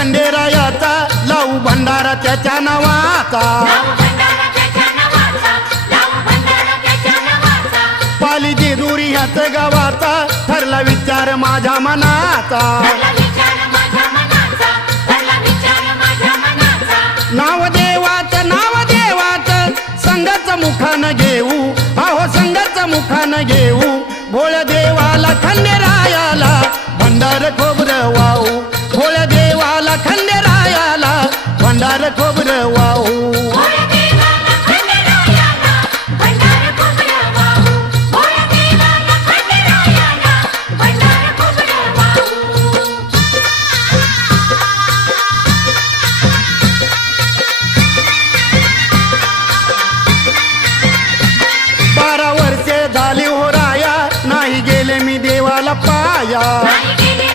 खंडेरायाचा लावू भंडारा त्याच्या नावाचा पाली जेजुरी ह्याच गावाचा ठरला विचार माझ्या मनाचा नाव देवाचं संघाचं मुखानं घेऊ अहो संघाचं मुखानं घेऊ भोळ्या देवाला खंडेरायाला भंडार खोबरं वाहू भोळ्या देवाला खंडेरायाला भंडार खोबरं वाहू झाली हो राया नाही गेले मी देवाला पाया